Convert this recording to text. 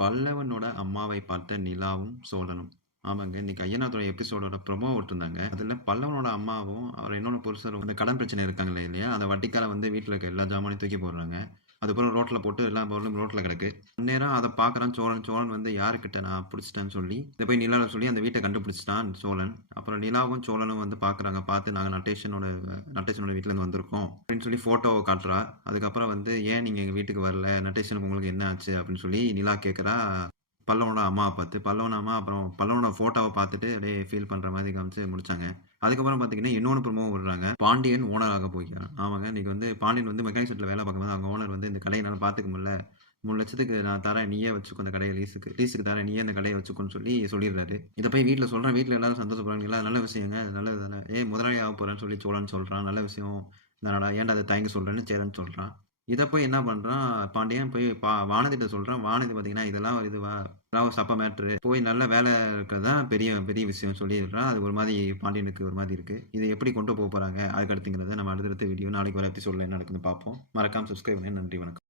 பல்லவனோட அம்மாவை பார்த்த நிலாவும், சோழனும். ஆமாங்க. இன்னைக்கு ஐயனாதுரை எபிசோடோட ப்ரொமோ விட்டுருந்தாங்க. அதுல பல்லவனோட அம்மாவும், அவர் இன்னொன்னு புருஷரும் அந்த கடன் பிரச்சனை இருக்காங்க இல்லையா? அந்த வட்டிக்கார வந்து வீட்ல இருக்க எல்லா ஜாமானையும் தூக்கி போடுறாங்க. அதுக்கப்புறம் ரோட்ல போட்டு எல்லா பொருளும் ரோட்ல கிடக்கு. அந்நேரம் அத பார்க்குறான் சோழன். சோழன் வந்து யாருகிட்ட நான் புடிச்சுட்டேன்னு சொல்லி, இத போய் நிலாட்ட சொல்லி அந்த வீட்ட கண்டுபிடிச்சுட்டான் சோழன். அப்புறம் நிலாவும், சோழனும் வந்து பார்க்குறாங்க. பார்த்து நாங்க நட்டேஷனோட வீட்லருந்து வந்திருக்கோம். அப்படின்னு சொல்லி ஃபோட்டோவ காட்டுறா. அதுக்கப்புறம் வந்து ஏன் நீங்க எங்க வீட்டுக்கு வரல? நட்டேஷனுக்கு உங்களுக்கு என்ன ஆச்சு? அப்படின்னு சொல்லி நிலா கேட்கிறா. பல்லவனோட அம்மாவ பார்த்து. பல்லவன் அம்மா அப்புறம் பல்லவனோட ஃபோட்டோவ பார்த்துட்டு அப்படியே ஃபீல் பண்ற மாரி காமிச்சு முடிச்சாங்க. அதுக்கப்புறம் பார்த்தீங்கன்னா, இன்னொன்னு ப்ரோமோ விடுறாங்க. பாண்டியன் ஓனராக போகிறான். ஆமாங்க. இன்னைக்கு வந்து பாண்டியன் வந்து மெக்கானிக் ஷெட்ல வேலை பார்க்கும்போது, அவங்க ஓனர் வந்து இந்த கடைய என்னால பார்த்துக்க முடியல. 3,00,000க்கு நான் தரேன். நீயே வச்சுக்கோ இந்த கடைய லீஸுக்கு. லீஸுக்கு தரேன். நீயே இந்த கடைய வச்சுக்கோன்னு சொல்லி சொல்லிடுறாரு. இத போய் வீட்ல சொல்றேன். வீட்ல எல்லாரும் சந்தோஷப்படுறாங்களா? நல்ல விஷயங்க. நல்லது தானே. ஏய் முதலாளி ஆகப் போறேன்னு சொல்லி சோழன் சொல்றான். நல்ல விஷயம் தானடா. ஏன்டா அத தயங்கி சொல்றேன்னு சேரன் சொல்றான். இத போய் என்ன பண்றான், பாண்டியன் போய் வானதிட்ட சொல்றான். வானதி பார்த்தீங்கன்னா, இதெல்லாம் ஒரு இதுவா? இதெல்லாம் ஒரு சப்ப மேட்ரு. போய் நல்ல வேலை இருக்கிறது தான் பெரிய பெரிய விஷயம் சொல்லிடுறான். அது ஒரு மாரி பாண்டியனுக்கு ஒரு மாரி இருக்கு. இத எப்படி கொண்டு போறாங்க? அதுக்கு அடுத்துங்கிறத நம்ம அடுத்தடுத்த வீடியோ நாளைக்கு வர எபிசோட்ல என்ன நடக்குதுன்னு பார்ப்போம். மறக்காம சப்ஸ்கிரைப் பண்ணுங்க. நன்றி, வணக்கம்.